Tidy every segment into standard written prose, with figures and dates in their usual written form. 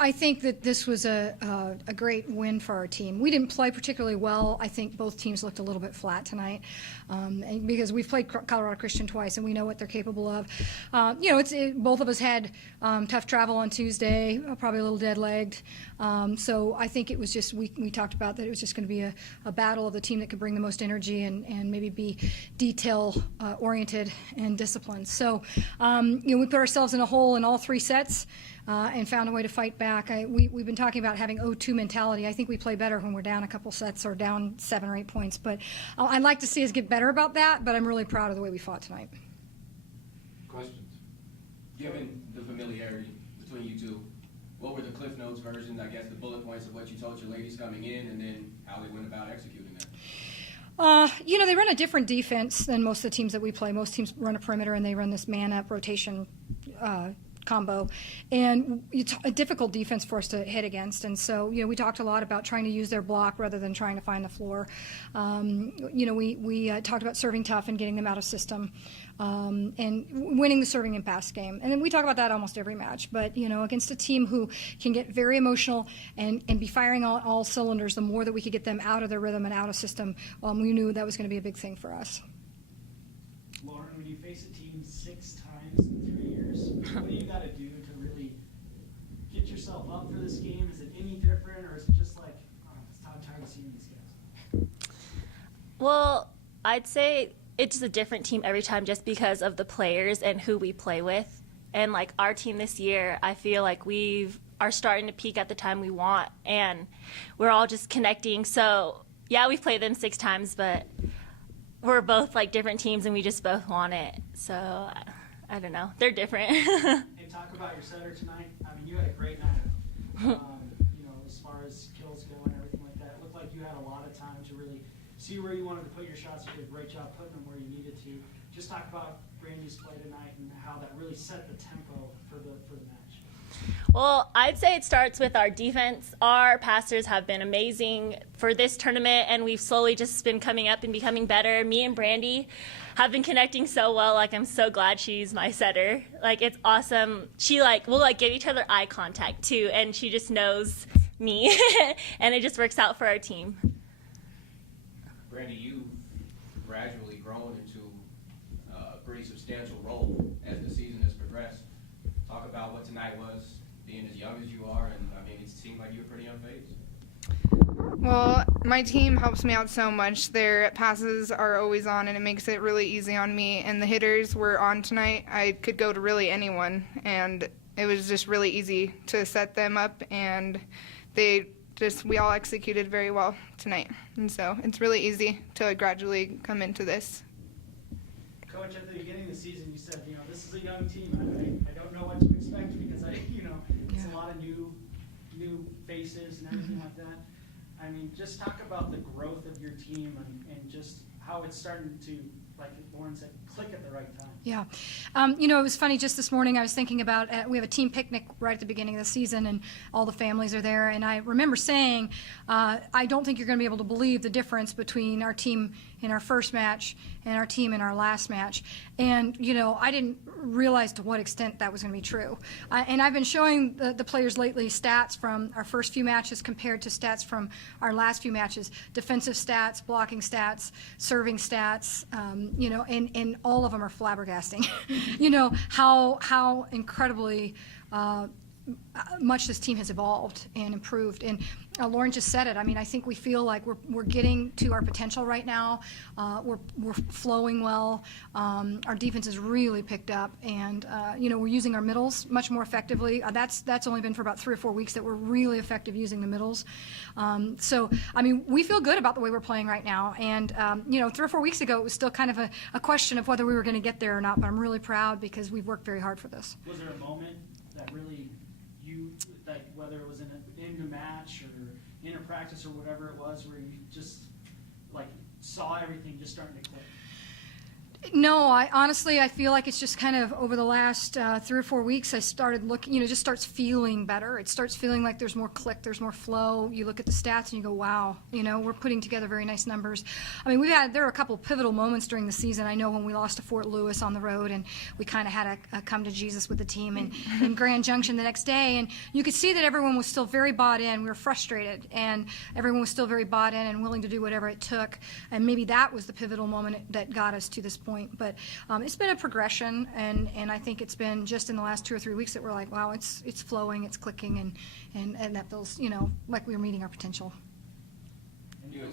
I think that this was a great win for our team. We didn't play particularly well. I think both teams looked a little bit flat tonight, and because we've played Colorado Christian twice and we know what they're capable of. Both of us had tough travel on Tuesday, probably a little dead-legged. So I think it was just, we talked about that it was just going to be a battle of the team that could bring the most energy and maybe be detail-oriented and disciplined. So, we put ourselves in a hole in all 3 sets. And found a way to fight back. We've been talking about having 0-2 mentality. I think we play better when we're down a couple sets or down 7 or 8 points. But I'd like to see us get better about that, but I'm really proud of the way we fought tonight. Questions? Given the familiarity between you two, what were the Cliff Notes versions, I guess the bullet points of what you told your ladies coming in, and then how they went about executing that? They run a different defense than most of the teams that we play. Most teams run a perimeter and they run this man-up rotation combo, and it's a difficult defense for us to hit against. And so, we talked a lot about trying to use their block rather than trying to find the floor. We talked about serving tough and getting them out of system, and winning the serving and pass game. And then we talk about that almost every match. But, against a team who can get very emotional and be firing on all cylinders, the more that we could get them out of their rhythm and out of system, we knew that was going to be a big thing for us. Lauren, when you face a team 6 times in 3 years, what do you got to do to really get yourself up for this game? Is it any different, or is it just like, I'm tired of seeing these guys? Well, I'd say it's a different team every time just because of the players and who we play with. And like our team this year, I feel like we are starting to peak at the time we want, and we're all just connecting. So yeah, we've played them 6 times, but we're both like different teams and we just both want it. So I don't know. They're different. Hey, talk about your setter tonight. I mean, you had a great night. As far as kills go and everything like that, it looked like you had a lot of time to really see where you wanted to put your shots. You did a great job putting them where you needed to. Just talk about Brandi's play tonight and how that really set the tempo for the match. Well, I'd say it starts with our defense. Our passers have been amazing for this tournament, and we've slowly just been coming up and becoming better. Me and Brandi have been connecting so well. Like, I'm so glad she's my setter. Like, it's awesome. We'll give each other eye contact too, and she just knows me, and it just works out for our team. Brandi, you've gradually grown into a pretty substantial role as the season has progressed. Talk about what tonight was, being as young as you are, and it seemed like you were pretty unfazed. Well, my team helps me out so much. Their passes are always on, and it makes it really easy on me. And the hitters were on tonight. I could go to really anyone, and it was just really easy to set them up, and we all executed very well tonight. And so it's really easy to gradually come into this. Coach, at the beginning of the season, you said, this is a young team. I don't know what to expect because it's a lot of new faces and everything like that. Just talk about the growth of your team and just how it's starting to, like Lauren said, click at the right time. Yeah. It was funny, just this morning I was thinking about, we have a team picnic right at the beginning of the season, and all the families are there, and I remember saying, I don't think you're going to be able to believe the difference between our team in our first match and our team in our last match. And, I didn't realize to what extent that was going to be true. And I've been showing the players lately stats from our first few matches compared to stats from our last few matches, defensive stats, blocking stats, serving stats, and all of them are flabbergasting. How incredibly much this team has evolved and improved. And Lauren just said it. I think we feel like we're getting to our potential right now. We're flowing well. Our defense has really picked up, and we're using our middles much more effectively. That's only been for about 3 or 4 weeks that we're really effective using the middles. We feel good about the way we're playing right now. And 3 or 4 weeks ago, it was still kind of a question of whether we were going to get there or not. But I'm really proud because we've worked very hard for this. Was there a moment that really whether it was in a match or in a practice or whatever it was, where you just saw everything just starting to click? No, I honestly, I feel like it's just kind of over the last 3 or 4 weeks, I started looking, it just starts feeling better. It starts feeling like there's more click, there's more flow. You look at the stats and you go, wow, we're putting together very nice numbers. I mean, there were a couple of pivotal moments during the season. I know when we lost to Fort Lewis on the road and we kind of had a come to Jesus with the team in Grand Junction the next day. And you could see that everyone was still very bought in. We were frustrated and everyone was still very bought in and willing to do whatever it took. And maybe that was the pivotal moment that got us to this point. But it's been a progression, and I think it's been just in the last 2 or 3 weeks that we're like, wow, it's flowing, it's clicking, and that feels, like we're meeting our potential. You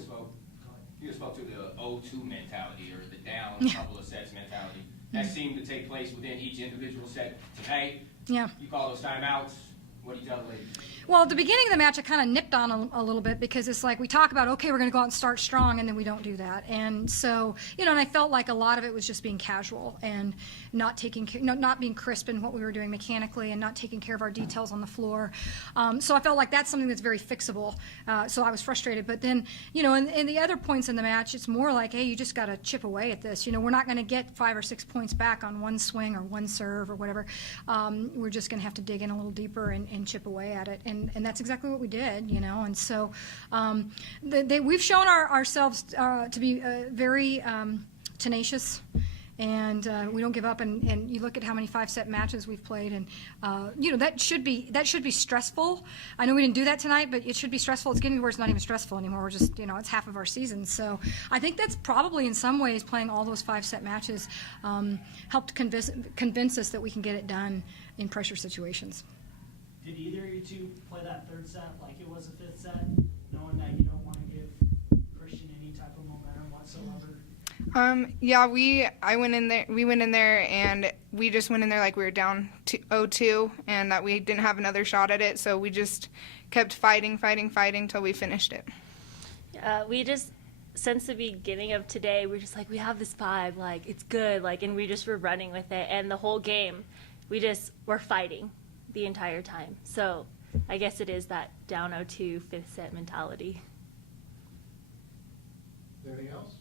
spoke to the 0-2 mentality or the down couple of sets mentality. That seemed to take place within each individual set tonight. Yeah. You call those timeouts. What do you tell the ladies? Well, at the beginning of the match, I kind of nipped on a little bit because it's like we talk about, okay, we're going to go out and start strong, and then we don't do that. And so, and I felt like a lot of it was just being casual and not being crisp in what we were doing mechanically and not taking care of our details on the floor. So I felt like that's something that's very fixable. So I was frustrated. But then, in the other points in the match, it's more like, hey, you just got to chip away at this. We're not going to get 5 or 6 points back on one swing or one serve or whatever. We're just going to have to dig in a little deeper and chip away at it. And that's exactly what we did, And so we've shown ourselves to be very tenacious, and we don't give up. And you look at how many 5-set matches we've played, and that should be stressful. I know we didn't do that tonight, but it should be stressful. It's getting to where it's not even stressful anymore. We're just, it's half of our season. So I think that's probably in some ways playing all those 5-set matches helped convince us that we can get it done in pressure situations. Did either of you two play that third set like it was a fifth set, knowing that you don't want to give Christian any type of momentum whatsoever? Yeah, we went in there and we just went in there like we were down 0-2 and that we didn't have another shot at it, so we just kept fighting till we finished it. We just, since the beginning of today, we're just like, we have this vibe, like it's good, like, and we just were running with it, and the whole game, we're fighting the entire time. So I guess it is that down 0-2 fifth set mentality. Anything else?